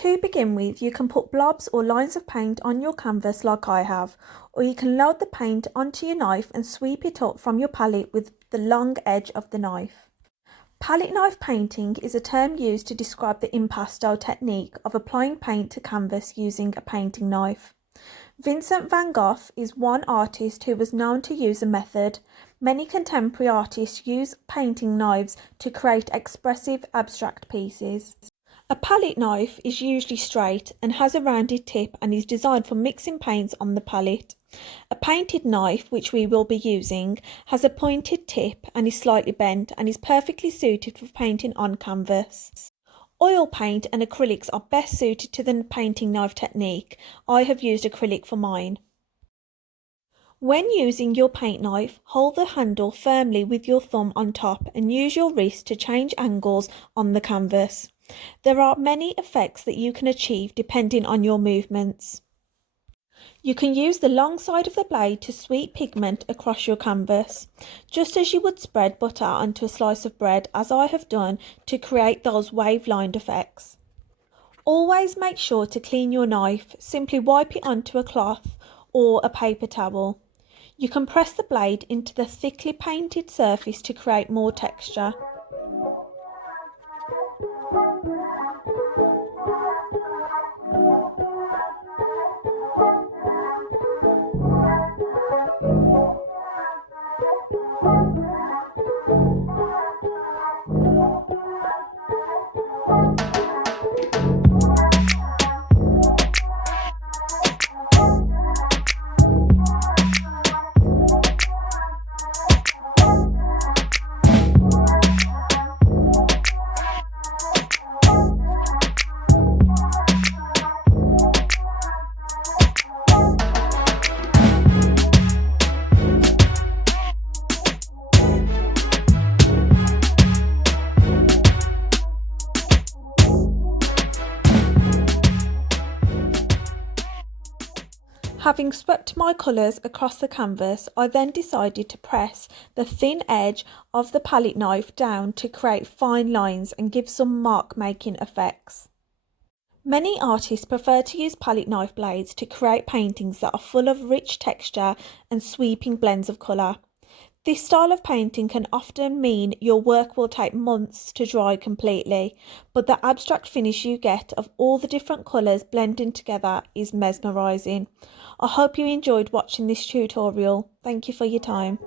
To begin with, you can put blobs or lines of paint on your canvas like I have, or you can load the paint onto your knife and sweep it up from your palette with the long edge of the knife. Palette knife painting is a term used to describe the impasto technique of applying paint to canvas using a painting knife. Vincent van Gogh is one artist who was known to use a method. Many contemporary artists use painting knives to create expressive abstract pieces. A palette knife is usually straight and has a rounded tip and is designed for mixing paints on the palette. A painted knife, which we will be using, has a pointed tip and is slightly bent and is perfectly suited for painting on canvas. Oil paint and acrylics are best suited to the painting knife technique. I have used acrylic for mine. When using your paint knife, hold the handle firmly with your thumb on top and use your wrist to change angles on the canvas. There are many effects that you can achieve depending on your movements. You can use the long side of the blade to sweep pigment across your canvas, just as you would spread butter onto a slice of bread, as I have done, to create those wave-lined effects. Always make sure to clean your knife. Simply wipe it onto a cloth or a paper towel. You can press the blade into the thickly painted surface to create more texture. Having swept my colours across the canvas, I then decided to press the thin edge of the palette knife down to create fine lines and give some mark making effects. Many artists prefer to use palette knife blades to create paintings that are full of rich texture and sweeping blends of colour. This style of painting can often mean your work will take months to dry completely, but the abstract finish you get of all the different colours blending together is mesmerising. I hope you enjoyed watching this tutorial. Thank you for your time.